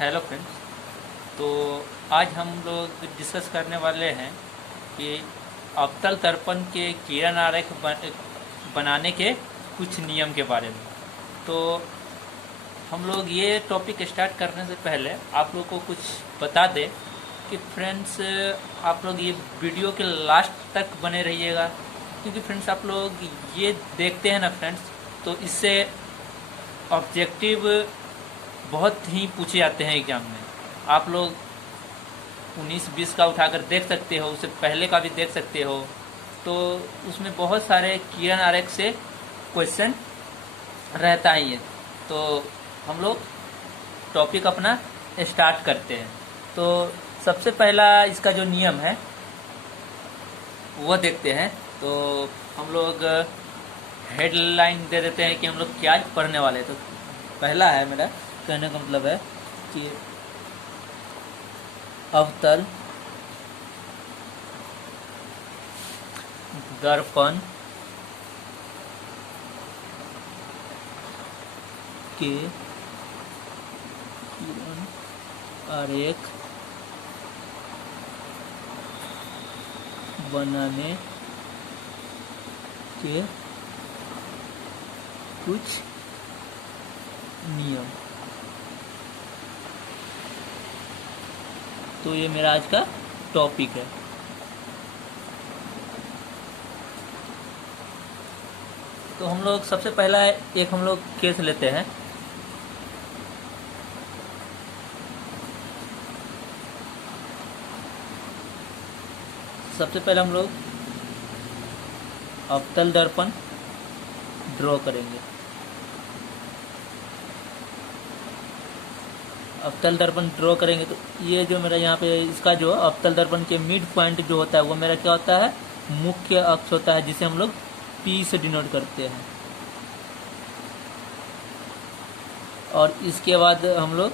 Hello friends. तो आज हम लोग डिस्कस करने वाले हैं कि अवतल दर्पण के किरण आरेख बनाने के कुछ नियम के बारे में। तो हम लोग ये टॉपिक स्टार्ट करने से पहले आप लोग को कुछ बता दें कि फ्रेंड्स आप लोग ये वीडियो के लास्ट तक बने रहिएगा, क्योंकि फ्रेंड्स आप लोग ये देखते हैं ना फ्रेंड्स, तो इससे ऑब्जेक्टिव बहुत ही पूछे जाते हैं एग्जाम में। आप लोग 19-20 का उठाकर देख सकते हो, उससे पहले का भी देख सकते हो। तो उसमें बहुत सारे किरण आरेख से क्वेश्चन रहता ही है। तो हम लोग टॉपिक अपना स्टार्ट करते हैं। तो सबसे पहला इसका जो नियम है वो देखते हैं। तो हम लोग हेडलाइन दे देते हैं कि हम लोग क्या पढ़ने वाले हैं। तो पहला है, मेरा कहने का मतलब है कि अवतल दर्पण के किरण आरेख बनाने के कुछ नियम। तो ये मेरा आज का टॉपिक है। तो हम लोग सबसे पहला एक हम लोग केस लेते हैं। सबसे पहले हम लोग अवतल दर्पण ड्रॉ करेंगे। अवतल दर्पण ड्रॉ करेंगे तो ये जो मेरा यहाँ पे इसका जो अवतल दर्पण के मिड पॉइंट जो होता है वो मेरा क्या होता है, मुख्य अक्ष होता है, जिसे हम लोग P से डिनोट करते हैं। और इसके बाद हम लोग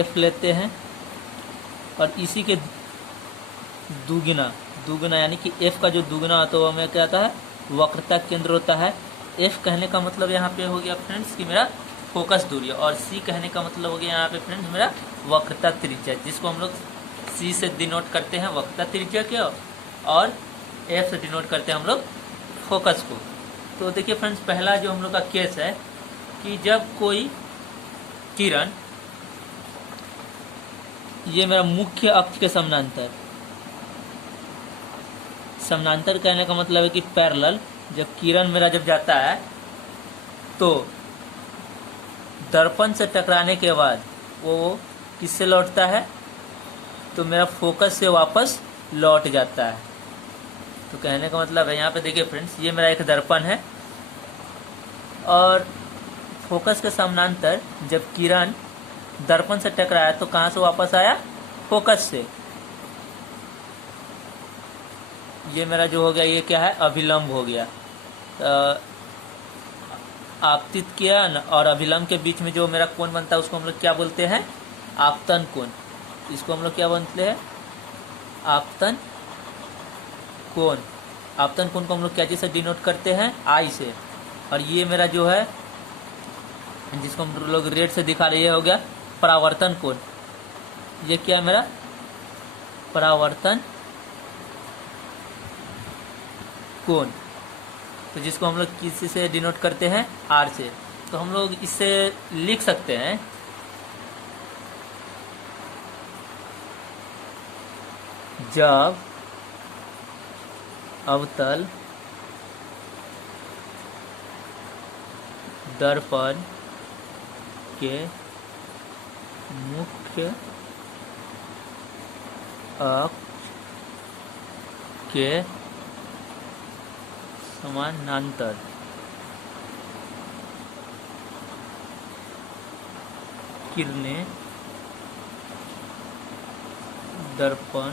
F लेते हैं और इसी के दुगुना यानी कि F का जो दुगुना होता है वो हमें क्या आता है, वक्रता केंद्र होता है। F कहने का मतलब यहाँ पे हो गया फ्रेंड्स कि मेरा फोकस दूरी, और C कहने का मतलब हो गया यहाँ पे फ्रेंड्स मेरा वक्रता त्रिज्या, जिसको हम लोग C से डिनोट करते हैं वक्रता त्रिज्या के, और F से डिनोट करते हैं हम लोग फोकस को। तो देखिए फ्रेंड्स, पहला जो हम लोग का केस है कि जब कोई किरण, ये मेरा मुख्य अक्ष के समानांतर कहने का मतलब है कि पैरेलल, जब किरण मेरा जब जाता है तो दर्पण से टकराने के बाद वो किससे लौटता है, तो मेरा फोकस से वापस लौट जाता है। तो कहने का मतलब है यहाँ पे देखिए फ्रेंड्स, ये मेरा एक दर्पण है और फोकस के समानांतर जब किरण दर्पण से टकराया तो कहाँ से वापस आया, फोकस से। ये मेरा जो हो गया ये क्या है, अभिलंब हो गया। आपतित किरण और अभिलंब के बीच में जो मेरा कोण बनता है उसको हम लोग क्या बोलते हैं, आपतन कोण। इसको हम लोग क्या बोलते हैं, आपतन कोण। आपतन कोण को हम लोग क्या चीज से डिनोट करते हैं, आई से। और ये मेरा जो है जिसको हम लोग रेड से दिखा रहे, ये हो गया परावर्तन कोण। ये क्या है मेरा, परावर्तन कोण। तो जिसको हम लोग किसी से डिनोट करते हैं, आर से। तो हम लोग इससे लिख सकते हैं जब अवतल दर्पण के मुख्य अक्ष के समानांतर किरणें दर्पण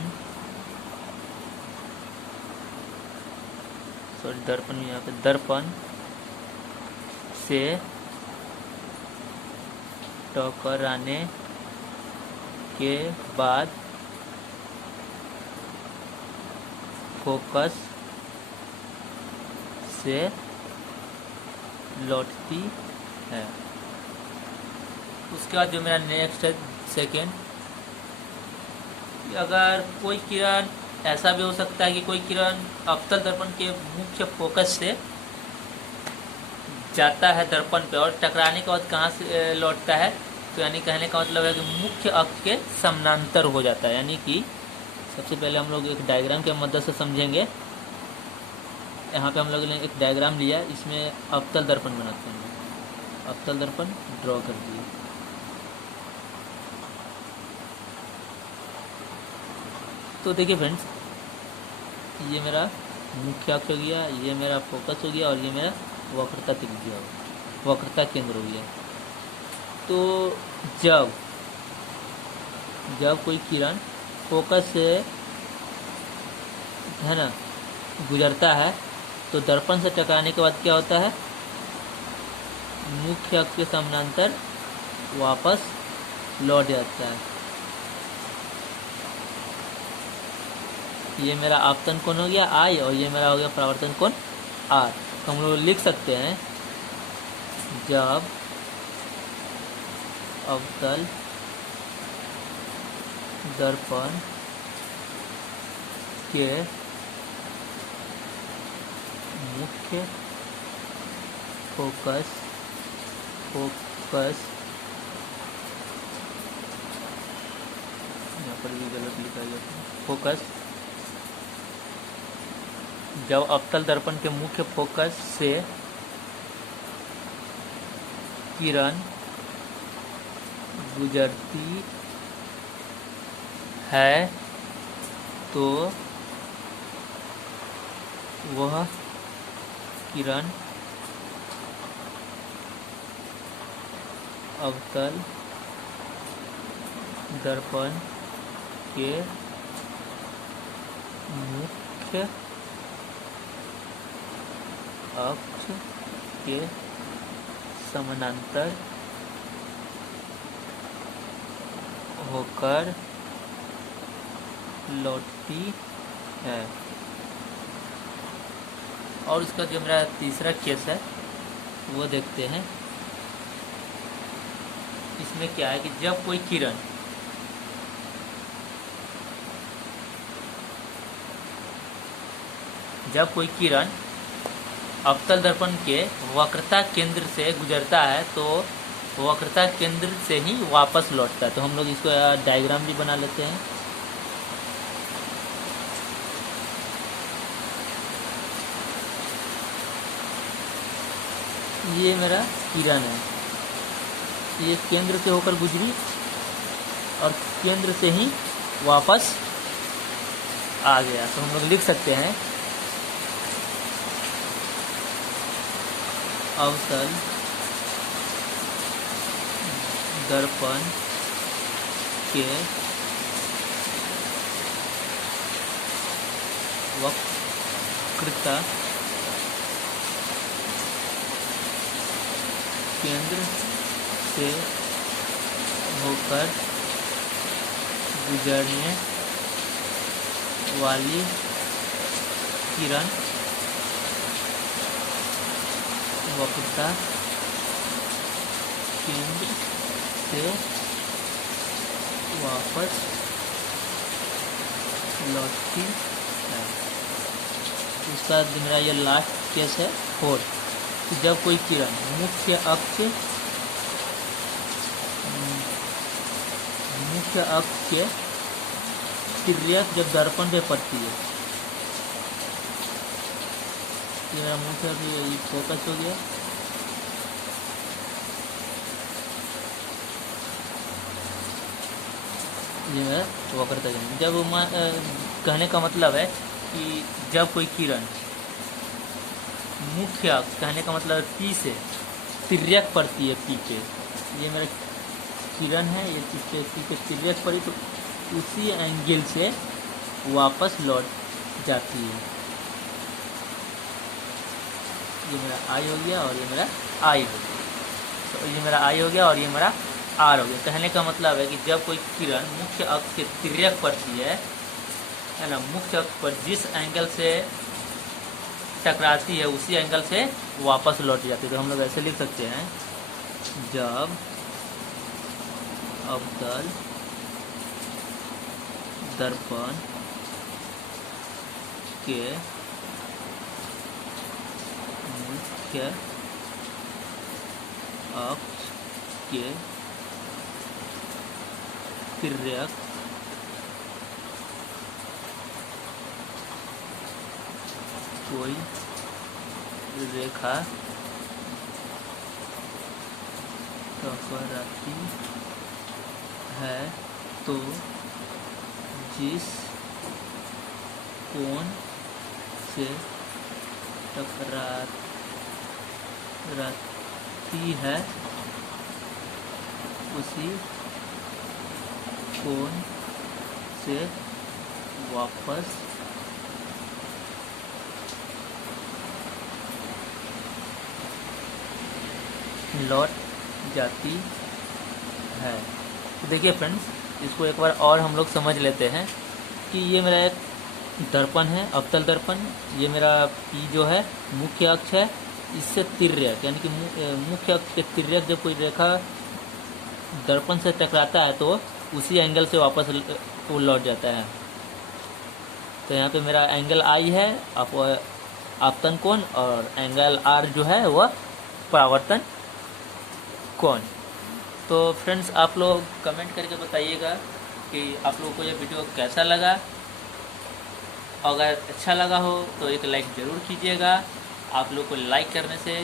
यहाँ पे दर्पण से टकराने के बाद फोकस से लौटती है। उसके बाद जो मेरा नेक्स्ट है सेकेंड, अगर कोई किरण, ऐसा भी हो सकता है कि कोई किरण अवतल दर्पण के मुख्य फोकस से जाता है दर्पण पे और टकराने के बाद कहाँ से लौटता है, तो यानी कहने का मतलब है कि मुख्य अक्ष के समानांतर हो जाता है। यानी कि सबसे पहले हम लोग एक डायग्राम के मदद से समझेंगे। यहाँ पे हम लोगों ने एक डायग्राम लिया, इसमें अवतल दर्पण बनाते हैं। अवतल दर्पण ड्रॉ कर दिए। तो देखिए फ्रेंड्स, ये मेरा मुख्य अक्ष हो गया, ये मेरा फोकस हो गया और ये मेरा वक्रता त्रिज्या वक्रता केंद्र हो गया। तो जब कोई किरण फोकस से है ना गुजरता है तो दर्पण से टकराने के बाद क्या होता है, मुख्य अक्ष के समानांतर वापस लौट जाता है। ये मेरा आपतन कोण हो गया I और ये मेरा हो गया परावर्तन कोण R। तो हम लोग लिख सकते हैं, जब अवतल दर्पण के मुख्य फोकस यहाँ पर भी गलत लिखा गया फोकस, जब अवतल दर्पण के मुख्य फोकस से किरण गुजरती है तो वह किरण अवतल दर्पण के मुख्य अक्ष के समानांतर होकर लौटती है। और उसका जो मेरा तीसरा केस है वो देखते हैं। इसमें क्या है कि जब कोई किरण अवतल दर्पण के वक्रता केंद्र से गुजरता है तो वक्रता केंद्र से ही वापस लौटता है। तो हम लोग इसको डायग्राम भी बना लेते हैं। ये मेरा किरण है, ये केंद्र से होकर गुजरी और केंद्र से ही वापस आ गया। तो हम लोग लिख सकते हैं, अवतल दर्पण के वक्रता केंद्र से होकर गुजरने वाली किरण वक्रता केंद्र से वापस लौटती है। उसका मेरा ये लास्ट केस है 4। जब कोई किरण मुख्य अक्ष के तिर्यक जब दर्पण पे पड़ती है, ये मेरा मुख्य अक्ष ये फोकस हो गया, ये मेरा वक्रता केंद्र। जब कहने का मतलब है कि जब कोई किरण मुख्य अक्ष, कहने का मतलब P से तिर्यक पड़ती है P पे, ये मेरा किरण है, ये P पे तिर्यक पड़ी तो उसी एंगल से वापस लौट जाती है। ये मेरा I हो गया और ये मेरा I हो गया। तो ये मेरा I हो गया और ये मेरा R हो गया। कहने का मतलब है कि जब कोई किरण मुख्य अक्ष के तिर्यक पड़ती है ना, मुख्य अक्ष पर जिस एंगल से टकराती है उसी एंगल से वापस लौट जाती है। तो हम लोग ऐसे लिख सकते हैं, जब अवतल दर्पण के मुख्य अक्ष के तिर्यक कोई रेखा टकराती है तो जिस कोण से टकराती है उसी कोण से वापस लौट जाती है। तो देखिए फ्रेंड्स, इसको एक बार और हम लोग समझ लेते हैं कि ये मेरा एक दर्पण है, अवतल दर्पण। ये मेरा P जो है मुख्य अक्ष है, इससे तिर्यक यानी कि मुख्य अक्ष के तिर्यक जब कोई रेखा दर्पण से टकराता है तो उसी एंगल से वापस वो लौट जाता है। तो यहाँ पे मेरा एंगल I है आपतन कोण, और एंगल R जो है वह परावर्तन कोण। तो फ्रेंड्स, आप लोग कमेंट करके बताइएगा कि आप लोगों को ये वीडियो कैसा लगा। अगर अच्छा लगा हो तो एक लाइक ज़रूर कीजिएगा। आप लोग को लाइक करने से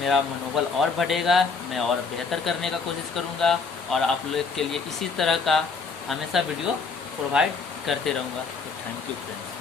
मेरा मनोबल और बढ़ेगा, मैं और बेहतर करने का कोशिश करूँगा और आप लोग के लिए इसी तरह का हमेशा वीडियो प्रोवाइड करते रहूँगा। तो थैंक यू फ्रेंड्स।